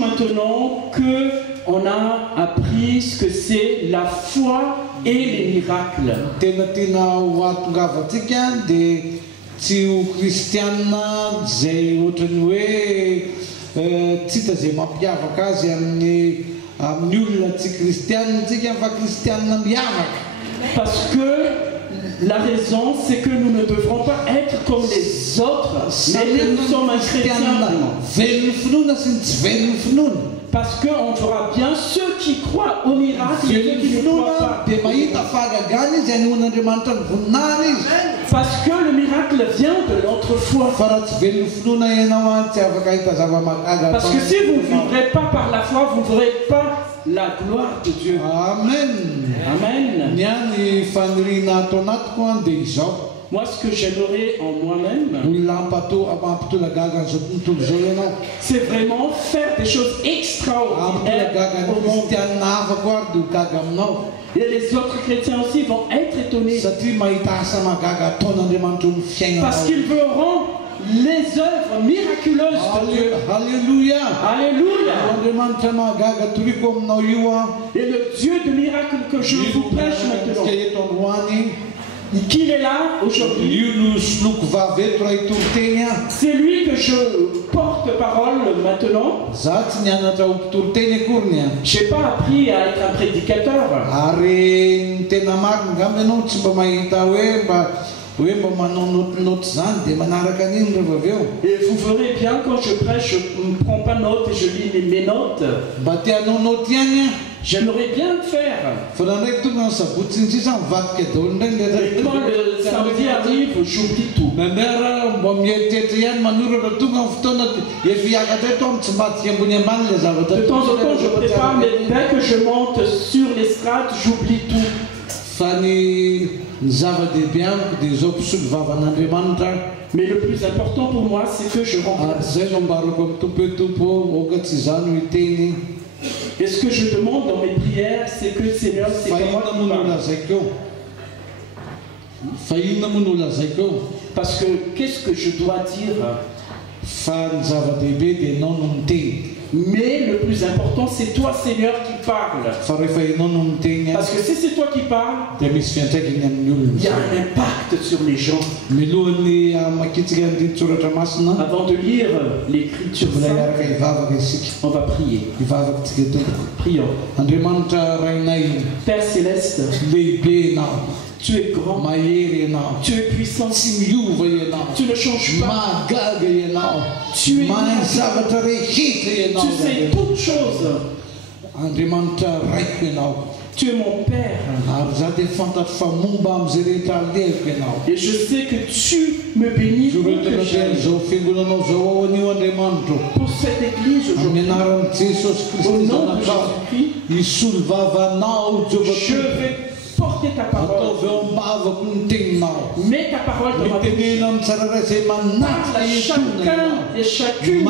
maintenant qu'on a appris ce que c'est la foi et les miracles. Parce que la raison, c'est que nous ne devrons pas être comme les autres, mais que nous sommes un chrétien. Parce qu'on fera bien ceux qui croient au miracle et ceux qui ne croient pas. Parce que le miracle vient de notre foi. Parce que si vous ne vivrez pas par la foi, vous ne verrez pas la gloire de Dieu. Amen. Amen. Moi, ce que j'aimerais en moi-même, c'est vraiment faire des choses extraordinaires au monde. Et les autres chrétiens aussi vont être étonnés. Parce qu'ils verront les œuvres miraculeuses de Dieu. Alléluia. Alléluia. Et le Dieu de miracles que je vous prêche maintenant, qu'il est là aujourd'hui, c'est lui que je porte parole maintenant. Je n'ai pas appris à être un prédicateur. Et vous verrez bien quand je prêche, je ne prends pas note et je lis mes notes. J'aimerais bien le faire. Et quand le samedi arrive, j'oublie tout. De temps en temps, je prépare, mais dès que je monte sur l'estrade, j'oublie tout. Mais le plus important pour moi, c'est que je remplace. Et ce que je demande dans mes prières, c'est que Seigneur, c'est moi qui parle. Parce que qu'est-ce que je dois dire? Mais le plus important, c'est toi, Seigneur, qui parles. Parce que si c'est toi qui parles, il y a un impact sur les gens. Avant de lire l'Écriture, on va prier. Prions. Père Céleste, tu es grand, tu es puissant, tu ne changes pas, tu es tu sais toutes choses. Tu es mon Père. Et je sais que tu me bénis pour cette église aujourd'hui. Au nom de Jésus-Christ, je vais porter ta parole. Mets ta parole dans ma bouche. Parle à chacun et chacune.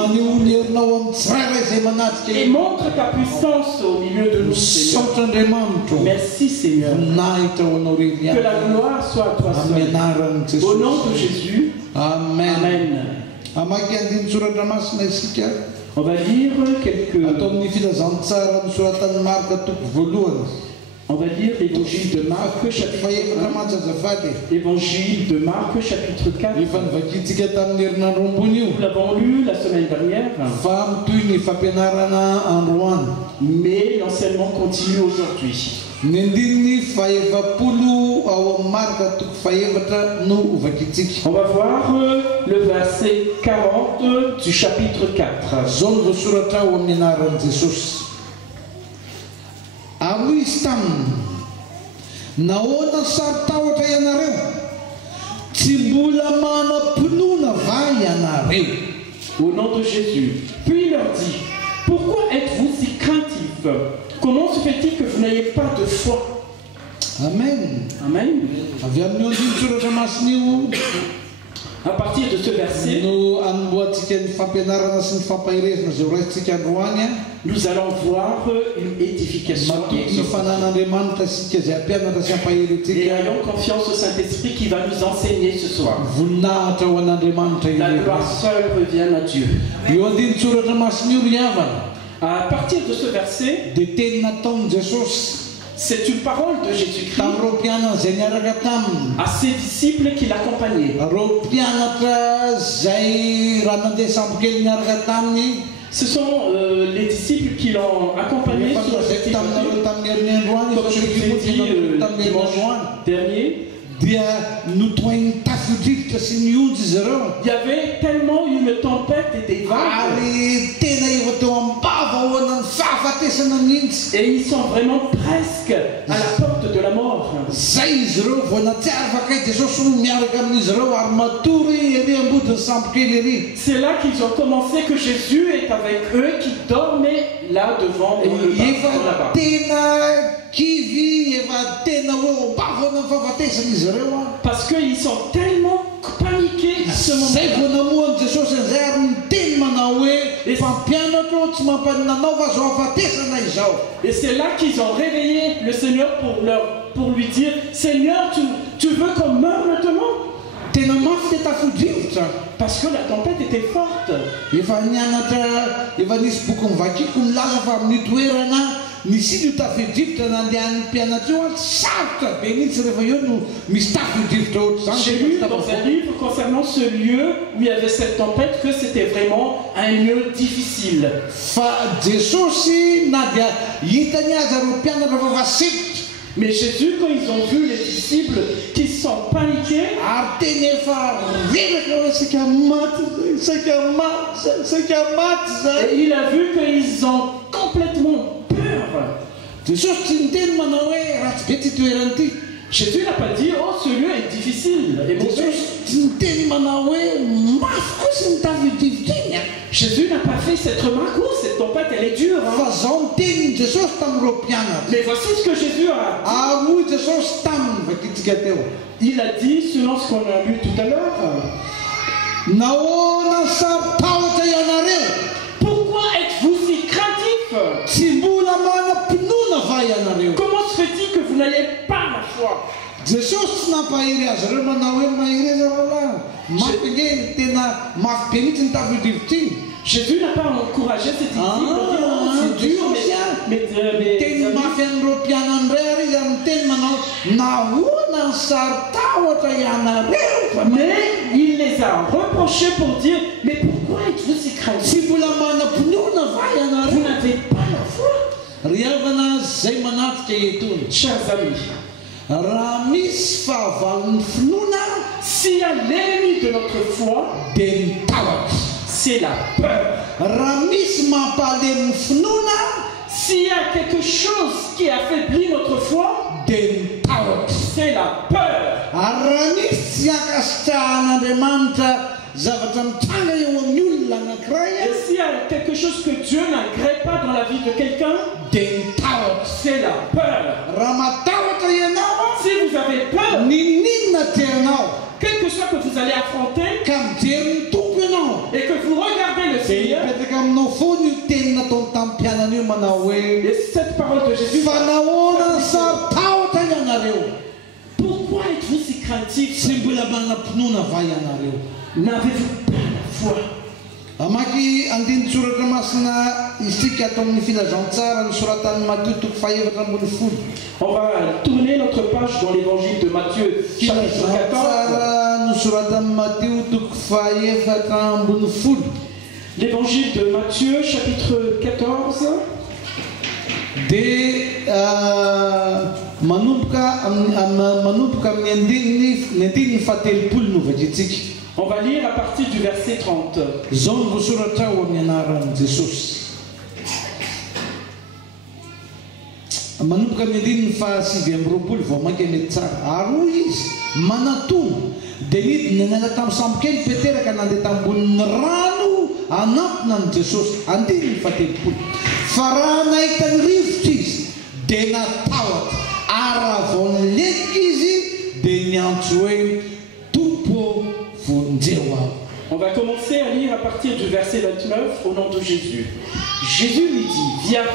Et montre ta puissance au milieu de nous, Seigneur. Merci, Seigneur. Que la gloire soit à toi seul. Au nom de Jésus. Amen. On va lire quelques... On va lire l'évangile de Marc, chapitre 1. L'évangile de Marc, chapitre 4. Nous l'avons lu la semaine dernière. Mais l'enseignement continue aujourd'hui. On va voir le verset 40 du chapitre 4. Naona sartaotra ianareo tsy mbola manam-pinoana va ianareo. Au nom de Jésus. Puis il leur dit, pourquoi êtes-vous si craintifs? Comment se fait-il que vous n'ayez pas de foi? Amen. Amen. Avy amin'ny andiny soratra masiny à partir de ce verset, nous allons voir une édification et ayons confiance au Saint-Esprit qui va nous enseigner ce soir. La gloire seule revient à Dieu. À partir de ce verset, c'est une parole de Jésus-Christ à ses disciples qui l'accompagnaient. Ce sont les disciples qui l'ont accompagné sur le petit bateau. Comme je vous ai dit dimanche dernier, il y avait tellement une tempête et des vagues. Et ils sont vraiment presque à la porte de la mort. C'est là qu'ils ont commencé que Jésus est avec eux, qui dormait là devant le bateau là-bas. Parce qu'ils sont tellement paniqués à ce moment-là. Et c'est là qu'ils ont réveillé le Seigneur pour lui dire: Seigneur, tu veux qu'on meure maintenant? Parce que la tempête était forte. J'ai lu dans un livre concernant ce lieu où il y avait cette tempête que c'était vraiment un lieu difficile. Mais Jésus, quand ils ont vu les disciples qui sont paniqués, et il a vu qu'ils ont complètement peur. Jésus n'a pas dit: oh, ce lieu est difficile et mauvais. Jésus n'a pas fait cette remarque: oh, cette tempête elle est dure. Mais voici ce que Jésus a dit. Il a dit, selon ce qu'on a lu tout à l'heure: pourquoi êtes-vous si craintifs? Comment se fait-il que vous n'ayez pas la foi? Jésus n'a pas encouragé ses disciples à dire: c'est dur, mais il les a reprochés pour dire: mais pourquoi êtes-vous si craintifs? Vous n'avez pas la foi. Chers amis, s'il y a l'ennemi de notre foi, c'est la peur. S'il y a quelque chose qui affaiblit notre foi, c'est la peur. Et s'il y a quelque chose que Dieu n'agrée pas dans la vie de quelqu'un, c'est la peur. Si vous avez peur, quel que soit que vous allez affronter, et que vous regardez le Seigneur, et cette parole de Jésus: pourquoi êtes-vous si craintifs? N'avez-vous pas la foi? Amaki andin surat masna istikatom ni fila jantsara ni suratan Matthieu tuk fayev rambun ful. On va tourner notre page dans l'évangile de Matthieu chapitre 14. Ni suratan Matthieu tuk fayev rambun ful. L'évangile de Matthieu chapitre 14. De manupka mendin fatel pul nu vajitsik. On va lire à partir du verset 30. Zongo surata wa nyanaran Jesus. Manupka medin fa si vembropul vo makeletsa aruis manatun David nanalatam samkel petera kanandetam bunranu anak nan Jesus andin fatil farana ikan riftis dena tawat ara von lekizi denyantsuen tupo. On va commencer à lire à partir du verset 29 au nom de Jésus. Jésus lui dit: viens.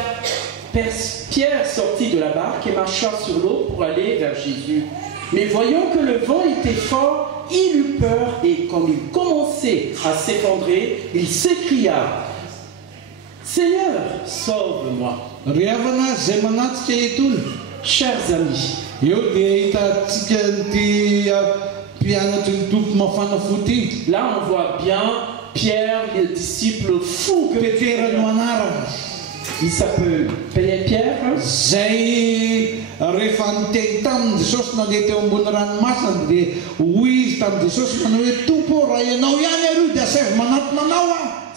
Pierre sortit de la barque et marcha sur l'eau pour aller vers Jésus. Mais voyant que le vent était fort, il eut peur et comme il commençait à s'effondrer, il s'écria: Seigneur, sauve-moi. Chers amis, là on voit bien Pierre, le disciple fou que il s'appelle Pierre.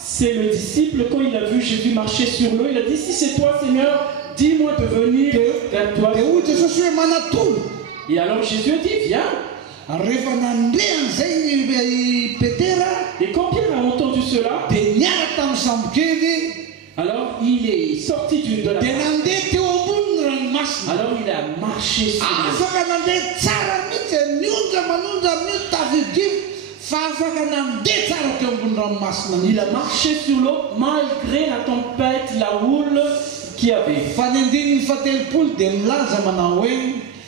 C'est le disciple, quand il a vu Jésus marcher sur l'eau, il a dit, si c'est toi Seigneur, dis-moi de venir vers toi. Et alors Jésus a dit, viens. Et quand Pierre a entendu cela, alors il est sorti de la mer. Alors il a marché sur l'eau. Il a marché sur l'eau malgré la tempête, la houle qu'il y avait.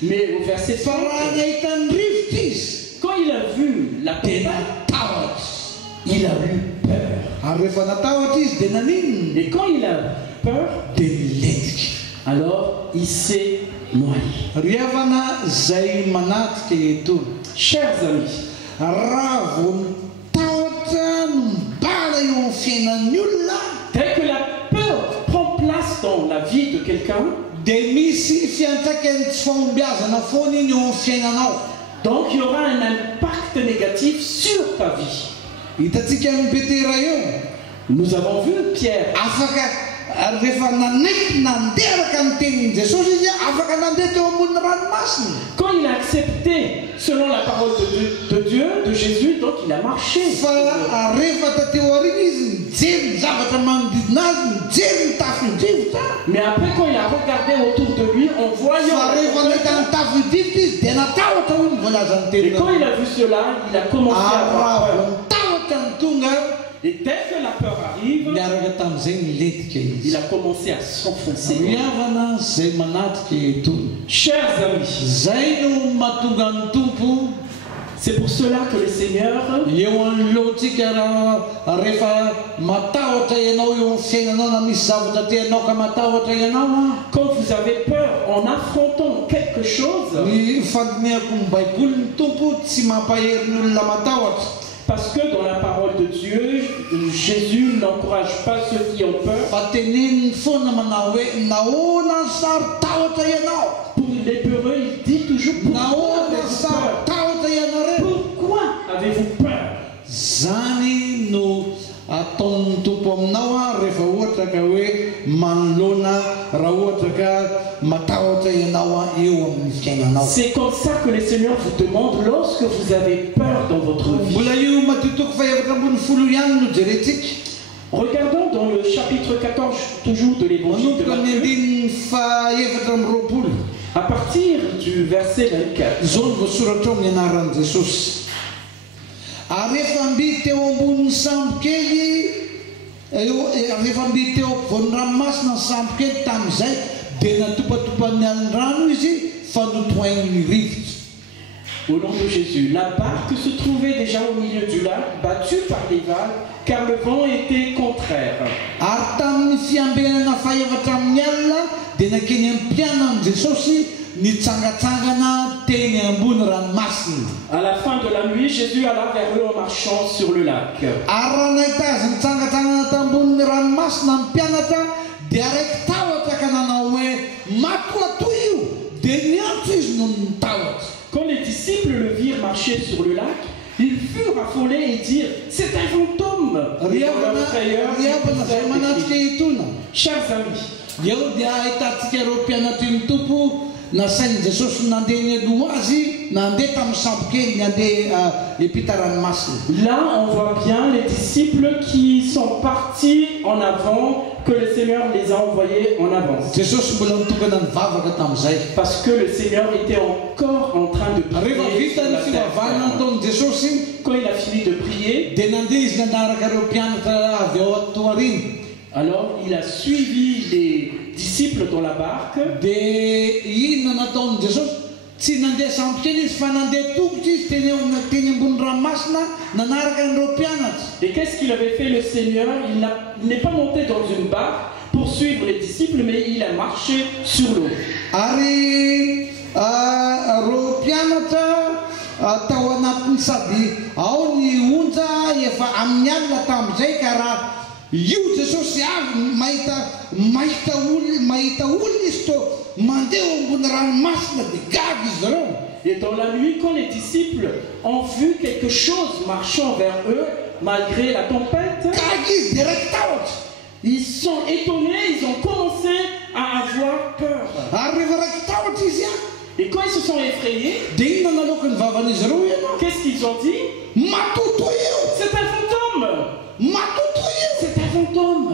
Mais au verset 5, quand il a vu la tempête, il a eu peur. Et quand il a peur, alors il s'est noyé. Chers amis, dès que la peur prend place dans la vie de quelqu'un, donc il y aura un impact négatif sur ta vie. Nous avons vu Pierre. Quand il a accepté selon la parole de Dieu, de Jésus, donc il a marché. Mais après quand il a regardé autour de lui en voyant, et quand il a vu cela, il a commencé à avoir peur. Et dès que la peur arrive, il a commencé à s'enfoncer. Chers amis, c'est pour cela que le Seigneur, quand vous avez peur en affrontant quelque chose, parce que dans la parole de Dieu, Jésus n'encourage pas ceux qui ont peur. Pour les peureux, il dit toujours pourquoi avez-vous peur? C'est comme ça que le Seigneur vous demande lorsque vous avez peur dans votre vie. Regardons dans le chapitre 14 toujours de l'évangile de Matthieu, à partir du verset 24. Au nom de Jésus, la barque se trouvait déjà au milieu du lac, battue par les vagues, car le vent était contraire. À la fin de la nuit, Jésus alla vers eux en marchant sur le lac. Quand les disciples le virent marcher sur le lac, ils furent affolés et dirent, c'est un fantôme. Chers amis, là on voit bien les disciples qui sont partis en avant, que le Seigneur les a envoyés en avance. Parce que le Seigneur était encore en train de prier. Quand il a fini de prier, alors il a suivi les disciples dans la barque. tsy nandeha sampiteny izy fa nandeha tongotra izy teny ambony ranomasina nanaraka an'ireo mpianatra. Et qu'est-ce qu'il avait fait le Seigneur? Il n'est pas monté dans une barque pour suivre les disciples, mais il a marché sur l'eau. Ary ireo mpianatra tao anatiny sady ao ny onja efa amin'ny alina tamin'izay ka raha io Jesosy avy mahita olona izy to mandeha ambony ranomasina dia gaga izy ireo. Et dans la nuit, quand les disciples ont vu quelque chose marchant vers eux, malgré la tempête, gaga izy dia raiky tahotra. ils sont étonnés, ils ont commencé à avoir peur. Ary rehefa raiky tahotra izy Et quand ils se sont effrayés, dia ino nanaoko ny vavan'izy ireo ianao? qu'est-ce qu'ils ont dit? Matoto io! C'est un fantôme! Matoto io! C'est un fantôme!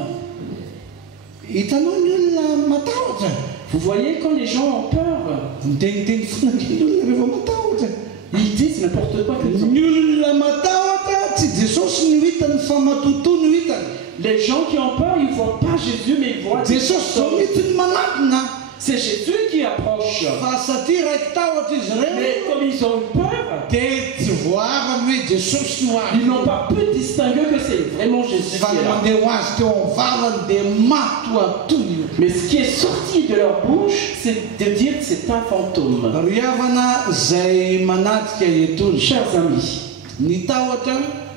Hitanao ny olona matahotra? Vous voyez, quand les gens ont peur, Miteniteny foana ny olona rehefa matahotra. ils disent n'importe quoi que Ny olona matahotra tsy Jesosy no hitany fa matoto no hitany. Les gens qui ont peur, ils ne voient pas Jésus, mais ils voient des Jesosy zao fantômes. mihitsy ny manatona. C'est Jésus qui approche. Fa satria raiky tahotra izy ireo Mais comme ils ont eu peur, dia tsy voavany hoe Jesosy no ils azy. n'ont pas pu distinguer que c'est vraiment Jésus Fa qui ny est là. mandeha ho azy teo amin'ny vavany dia mato atoy io. Mais ce qui est sorti de leur bouche, c'est de dire que c'est un fantôme. Ry havana izay manatrika etony. Chers amis, Ny tahotra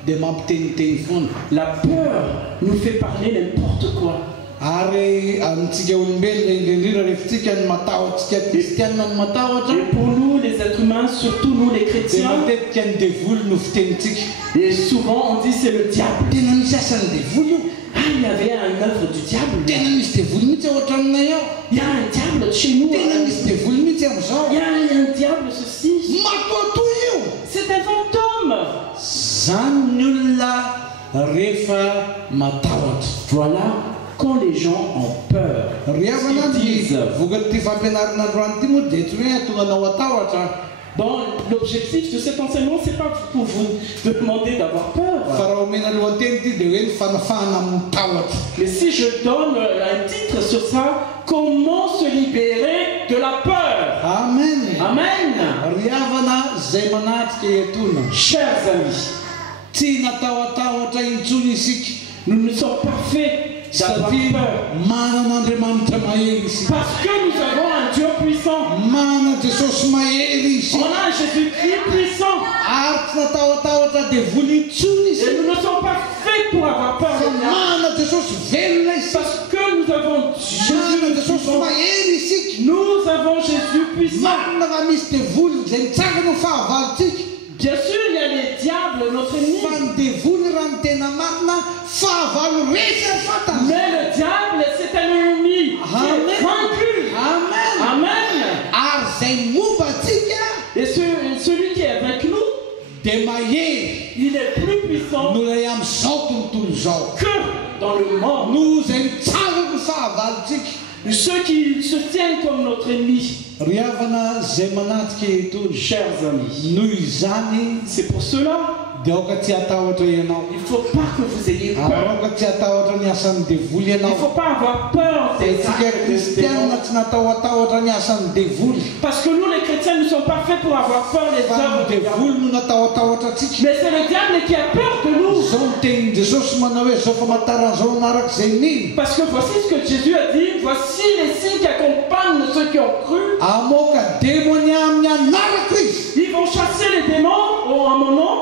dia mampiteniteny foana. la peur nous fait parler n'importe quoi. Ary amintsika olombelona indrindrindra rehefa tsika ny matahotrika kristianina ny matahotra Et pour nous, les êtres humains, surtout nous les dia chrétiens, matetika ny devoly no fitenitsika. et souvent on dit c'est le diable. Tena misy asan'ny devoly io. Ah, il y avait une œuvre du diable. Tena misy devoly mihitsy ao ohatranay ao. Il y a un diable chez nous. Tena misy devoly mihitsy am'izao. Il y a un diable ceci. Matoato io. C'est un fantôme. Zany ny olona rehefa matahotra. Voilà quand les gens ont peur. Ry havana Ils ny disent. vokatry fampianarana androany ity moa dia tsy hoe atonga anao atahotra. Bon, l'objectif de cet enseignement, c'est pas pour vous demander d'avoir Fa peur. raha omena lohateny ity dia hoe ny fanafahana amin'ny tahotra. Mais si je donne un titre sur ça, comment se libérer de la peur? Amen. Amen. Ry havana izay manatrika etona. Chers amis, Tsy natahotahotra intsony isika. nous ne sommes pas faits d'avoir Satria peur. manan'Andriamanitra mahery isika. Parce que nous avons un Dieu puissant. Mana Jesosy mahery On isika. a un Jésus-Christ puissant. Ary tsy natahotahotra devoly intsony Et isika. nous ne sommes pas faits pour avoir peur Fa de rien. mana Jesosy velona isika. Parce que nous avons Mana Jésus Jesosy puissant. mahery isika. Nous avons Jésus puissant. Marina raha misy devoly izay mitsangana ho fahavalontsika. Bien sûr, il y a les diables, notre ennemi. Fa ny devoly raha ny tena marina fahavalo resy ny fatana. Mais le diable, c'est un ennemi qui est vaincu. Amen. Amen. Ary izay momba atsika Et celui qui est avec nous, dia mahery il est plus puissant noho ilay amin'izao tontolo izao. que dans le monde. Noho izay mitsangana ny fahavalontsika. Ceux qui se tiennent comme notre ennemi. Ry havana izay manatrika etony. Chers amis, Noho izany c'est pour cela dia aoka tsy hatahotra ianao. il ne faut pas que vous ayez Ary peur. aoka tsy hatahotra ny asan'ny devoly Il ne ianao. faut pas avoir peur des Tsika actes des kristianina démons. tsy natahotahotra ny asan'ny devoly. Parce que nous, les chrétiens, ne sommes pas faits pour avoir peur des Fa ny œuvres du diable. devoly no natahotahotra atsika. Mais c'est le diable qui a peur de nous. Zao ny tenin Jesosy manao hoe zao famantaran'izao anarak'izay niny. Parce que voici ce que Jésus a dit. Voici les signes qui accompagnent ceux qui ont cru. Amoaka demony amin'ny anarako izy. Ils vont chasser les démons en mon nom.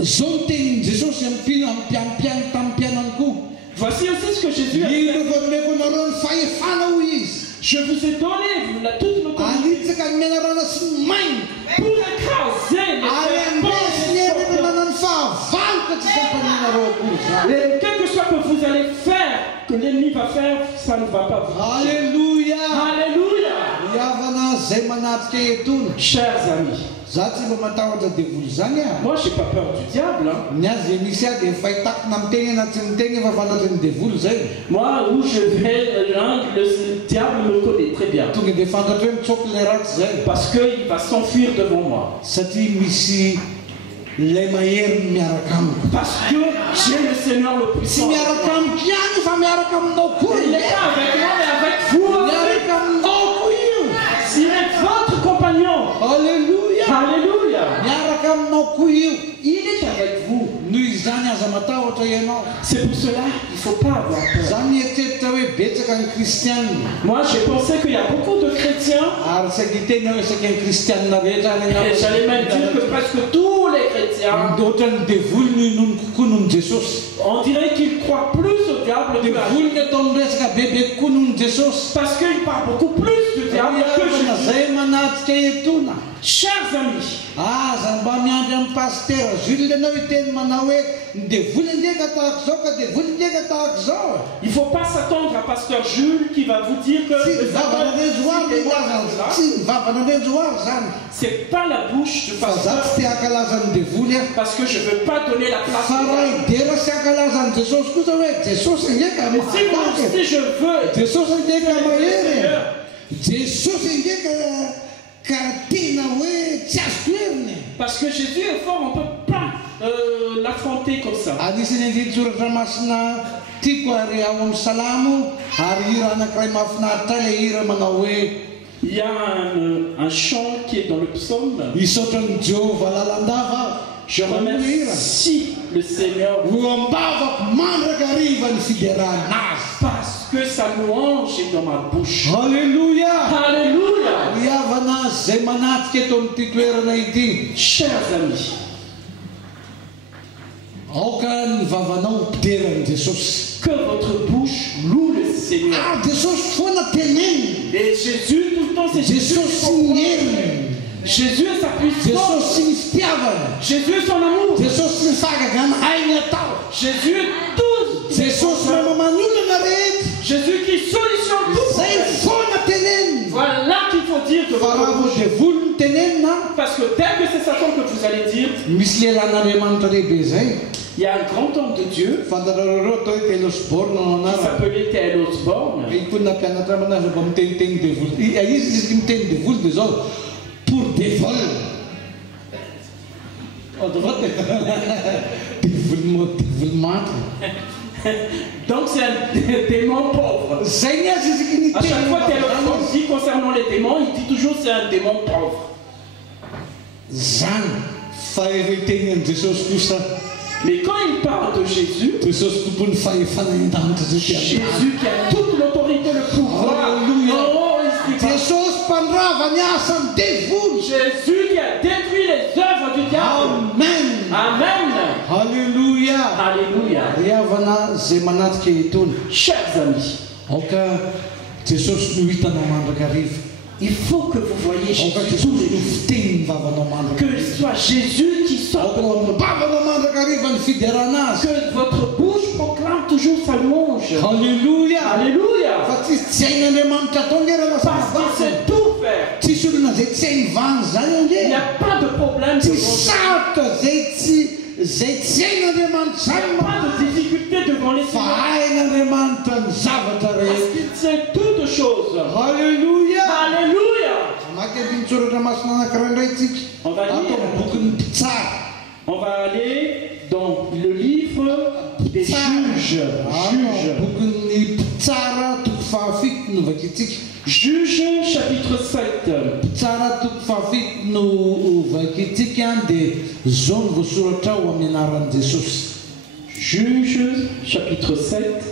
Zao ny tenin Jesosy amin'ny mpiampiany tamin'ny mpianany koa. Voici aussi ce que Jésus a dit. Ino vonomeko anareo ny fahefana hoy izy. Je vous ai donné toute l'autorité Anitsaka ny menarana sy ny mainy. pour écraser Ary les andesiny ery serpents. manana ny fahavaloka tsy sampaninareo akory zany. Et quel que soit que vous allez faire, que l'ennemi va faire, ça ne va pas vous. Alléluia. Alléluia. Iavana izay manatrika etony. Chers amis, Za tsy mba matahotra devoly zany a. moi je n'ai pas peur du diable. Hein. Ny azy zay misy a dia fahitako na miteny na tsy miteny efa fantatry ny devoly zay. Moi, où je vais, le diable me connaît très bien. Tonga dia fantatra hoe mitsoky ilay ratsy zay. Parce qu'il va s'enfuir devant moi. Satria misy ilay mahery miaraka amiko. Parce que j'ai le Seigneur le Tsy puissant. miaraka amiko ihany fa miaraka aminao koa. Il n'est pas avec moi, mais avec vous. Miaraka aminao koa io. S'il est votre compagnon, Il est avec vous. C'est pour cela qu'il ne faut pas avoir peur. Moi, j'ai pensé qu'il y a beaucoup de chrétiens. Et j'allais même dire que presque tous les chrétiens, on dirait qu'ils croient plus au diable que à Jésus. Parce qu'ils parlent beaucoup plus du diable que Jésus. Chers amis, il ne faut pas s'attendre à Pasteur Jules qui va vous dire que c'est pas la bouche du pasteur, parce que je ne veux pas donner la place. Si je veux, parce que Jésus est fort, on ne peut pas l'affronter comme ça. Il y a un chant qui est dans le psaume. Je remercie le Seigneur parce que sa louange est dans ma bouche. Alléluia. Alléluia. Chers amis, que votre bouche loue le Seigneur. Et Jésus, tout le temps, c'est Jésus. Jésus est sa puissance. Jésus est son amour. Jésus est tout. Jésus qui solutionne tout. Voilà qu'il faut dire de votre bouche. Parce que dès que c'est Satan que vous allez dire, il y a un grand homme de Dieu qui s'appelait Tel Osborne. Pour des vols. Donc c'est un démon pauvre. À chaque fois qu'elle dit concernant les démons, il dit toujours c'est un démon pauvre. Mais quand il parle de Jésus, Jésus qui a toute l'autorité, le pouvoir, Jésus qui a détruit les œuvres du diable. Amen. Amen. Alléluia. Alléluia. Chers amis, il faut que vous voyez Jésus tous les jours. Que ce soit Jésus qui sort de votre bouche. Que votre bouche proclame toujours sa louange. Alléluia. Alléluia. Parce qu'il sait tout faire. Il n'y a pas de problème. Il n'y a pas de difficulté devant les Seigneurs. Parce qu'il sait toutes choses. Alléluia. Alléluia. On va aller dans le livre des juges. Juges chapitre 7. Juges chapitre 7.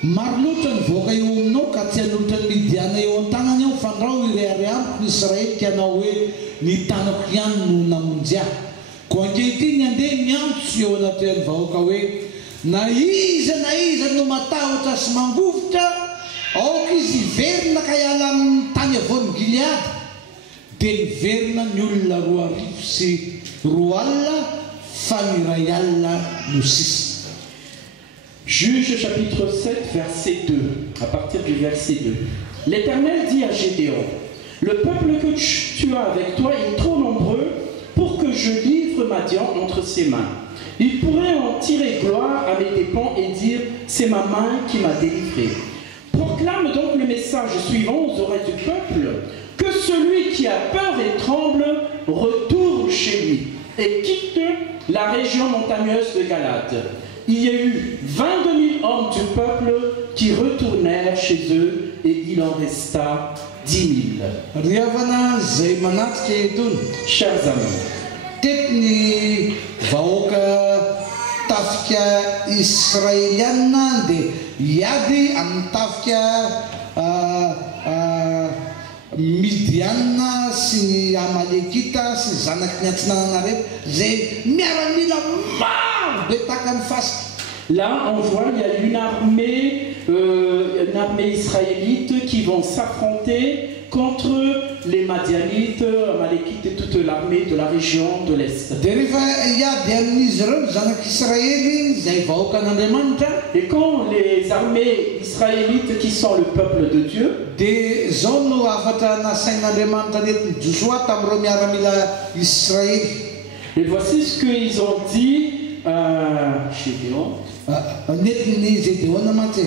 Marlutan voka eo aminao ka tsy hanolotra ny midiana eo an-tanany ao fandrao ireharehamiko ny Israely ka anao hoe ny tanako ihany no namonjy ahy. Ko ankehitriny andeha miantso eo anatin'ny vahoaka hoe na iza no matahotra sy mangovotra aoka izy hiverina ka hiala amin'ny tany avon'ny Gileady dia hiverina ny olona 2,000 sy 2 alina fa ny 1 alina no sisa. Juge chapitre 7, verset 2, à partir du verset 2. L'Éternel dit à Gédéon, le peuple que tu as avec toi est trop nombreux pour que je livre Madian entre ses mains. Il pourrait en tirer gloire à mes dépens et dire, c'est ma main qui m'a délivré. Proclame donc le message suivant aux oreilles du peuple, que celui qui a peur et tremble retourne chez lui et quitte la région montagneuse de Galade. il y a eu 22 000 hommes du peuple qui retournèrent chez eux et il en resta 10 000. Chers amis, Tetni vaoka tafika israeliana de yady amin'ny tafika midiana sy ny amalekita sy ny zanaky ny antsinanana rehetra zay miaramila maro be taka ny fasika. Là, on voit il y a une armée israélite qui vont s'affronter contre les Madianites, Amalekites et toute l'armée de la région de l'Est. Et quand les armées israélites qui sont le peuple de Dieu, et voici ce qu'ils ont dit Gédéon.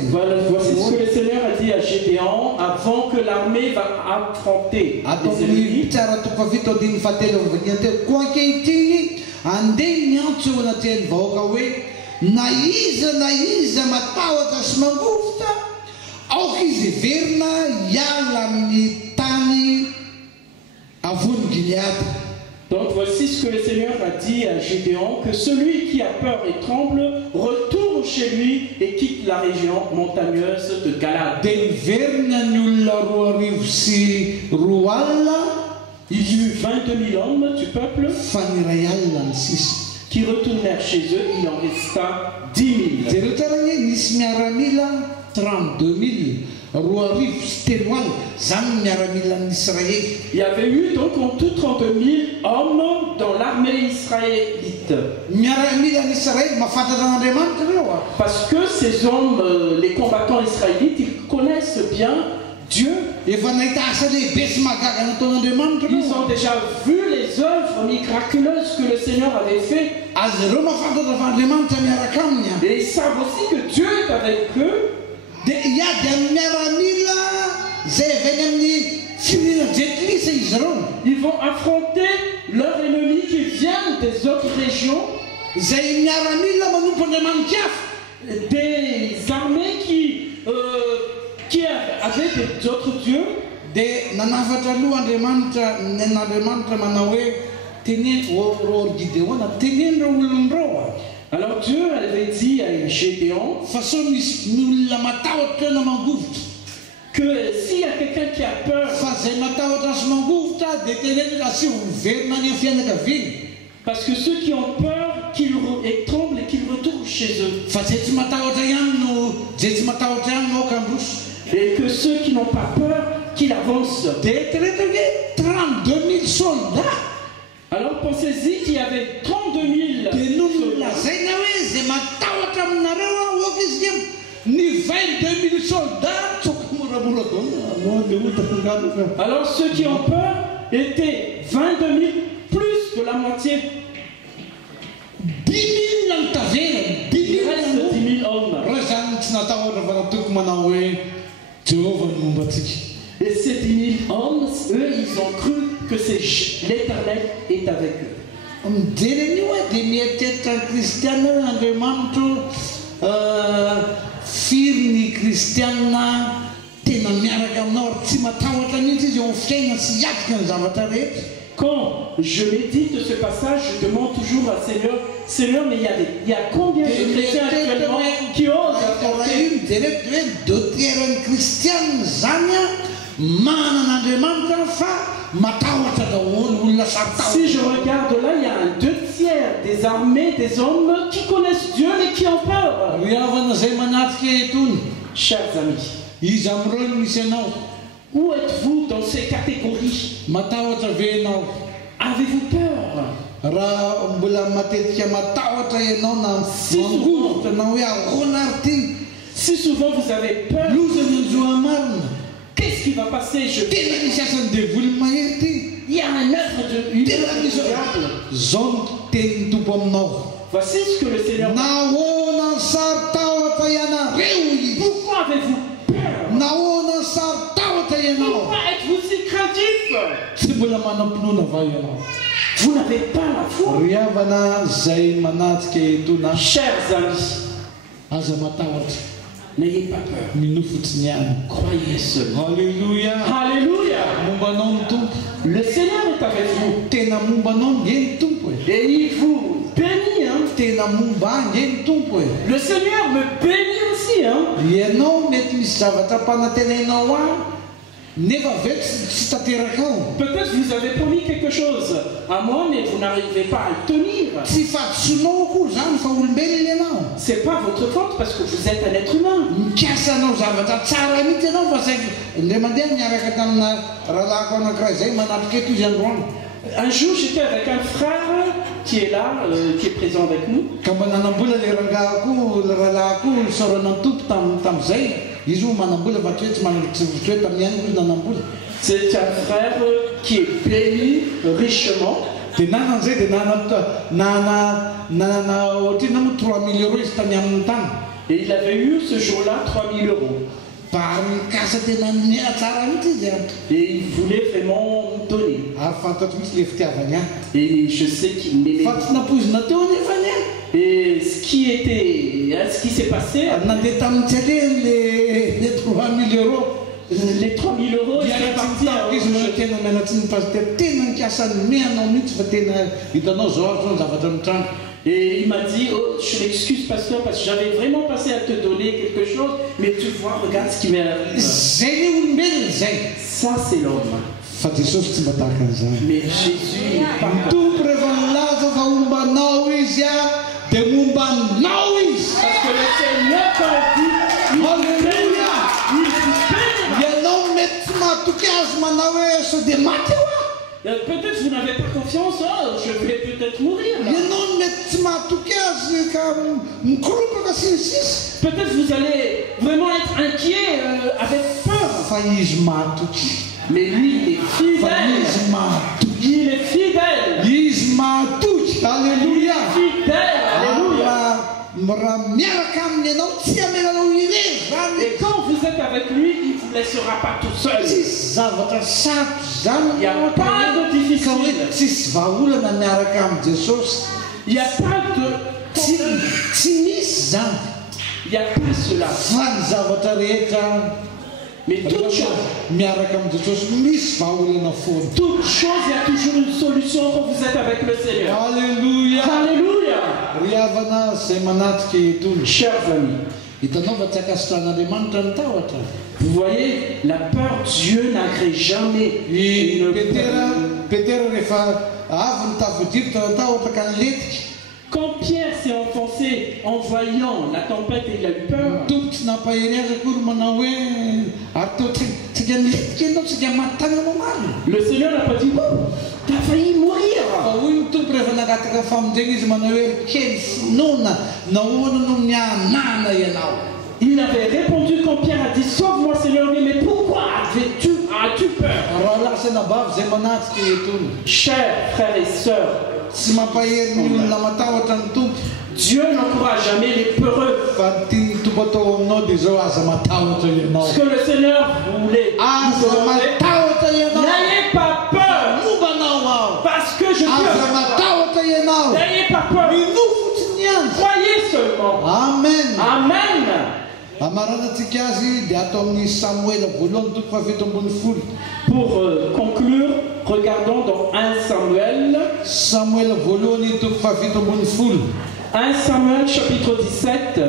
Voilà, voici ce que le Seigneur a dit à Gédéon avant que l'armée va affronter les ennemis. Donc voici ce que le Seigneur a dit à Gédéon, que celui qui a peur et tremble retourne chez lui et quitte la région montagneuse de Galade. Il y eut 22 000 hommes du peuple qui retournèrent chez eux, il en resta 10 000. 32 000. Il y avait eu donc en tout 32 000 hommes dans l'armée israélite. Parce que ces hommes, les combattants israélites, ils connaissent bien Dieu. Ils ont déjà vu les œuvres miraculeuses que le Seigneur avait fait. Et ils savent aussi que Dieu est avec eux. Ils vont affronter leurs ennemis qui viennent des autres régions, des armées qui avaient d'autres dieux. Alors Dieu avait dit à Gédéon que s'il y a quelqu'un qui a peur, parce que ceux qui ont peur, qu'ils tremblent et qu'ils retournent chez eux. Et que ceux qui n'ont pas peur, qu'ils avancent. 32 000 soldats. Alors pensez-y qu'il y avait 32 000 soldats. Alors ceux qui ont peur étaient 22 000 plus de la moitié. 10 000 Il reste 10 000 hommes. Et ces 10 000 hommes, eux, ils ont cru que l'Éternel est avec eux. Quand je médite ce passage, je demande toujours à Seigneur, Seigneur, mais il y a combien de chrétiens actuellement qui osent affronter? Si je regarde là, il y a un 2 tiers des armées, des hommes qui connaissent Dieu mais qui ont peur. Chers amis, où êtes-vous dans ces catégories? Avez-vous peur? Si souvent vous avez peur, qu'est-ce qui va passer? Il y a un œuvre de diable. Voici ce que le Seigneur dit. Pourquoi avez-vous peur? Pourquoi êtes-vous si craintif? Vous n'avez pas la foi. Chers amis, N'ayez pas peur. Croyez seulement. Alléluia. Alléluia. Le Seigneur est avec vous. Et il vous bénit. Le Seigneur me bénit aussi. Peut-être vous avez promis quelque chose à moi, mais vous n'arrivez pas à le tenir. C'est pas votre faute parce que vous êtes un être humain. Un jour, j'étais avec un frère qui est là, qui est présent avec nous. C'est un frère qui est béni richement. Et il avait eu ce jour-là 3 000 euros. Et il voulait vraiment me donner. Et je sais qu'il m'aimait. Et ce qui s'est passé, les 3 000 euros, il est parti. Et il m'a dit, oh, je m'excuse pasteur parce que j'avais vraiment pensé à te donner quelque chose, mais tu vois, regarde ce qui m'est arrivé. Ça c'est l'homme. Mais Jésus n'est pas parce que le Seigneur t'a dit, peut-être vous n'avez pas confiance, oh, je vais peut-être mourir. Peut-être vous allez vraiment être inquiet avec peur. Mais lui, il est fidèle. Il est fidèle. Alléluia. Fidèle. Alléluia. Et quand vous êtes avec lui, il ne vous laissera pas tout seul. Il n'y a pas de difficile. Il n'y a pas de il n'y a pas cela. Mais toute chose, il y a toujours une solution quand vous êtes avec le Seigneur. Alléluia. Alléluia. Chers amis, vous voyez, la peur, Dieu n'agrée jamais une Quand Pierre s'est enfoncé en voyant la tempête et il a eu peur, le Seigneur n'a pas dit, oh, tu as failli mourir. Il avait répondu quand Pierre a dit, sauve-moi Seigneur, mais pourquoi as-tu peur? Chers frères et sœurs, Dieu n'encourage jamais les peureux. Ce que le Seigneur voulait nous demander, n'ayez pas peur, parce que je suis n'ayez pas peur, croyez seulement. Amen. Amen. Pour conclure, regardons dans 1 Samuel. 1 Samuel chapitre 17.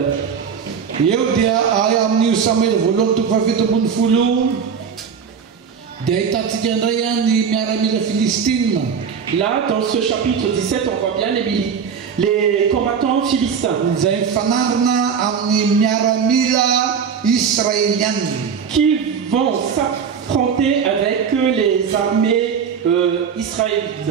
Là, dans ce chapitre 17, on voit bien les combattants philistins qui vont s'affronter avec les armées israélites.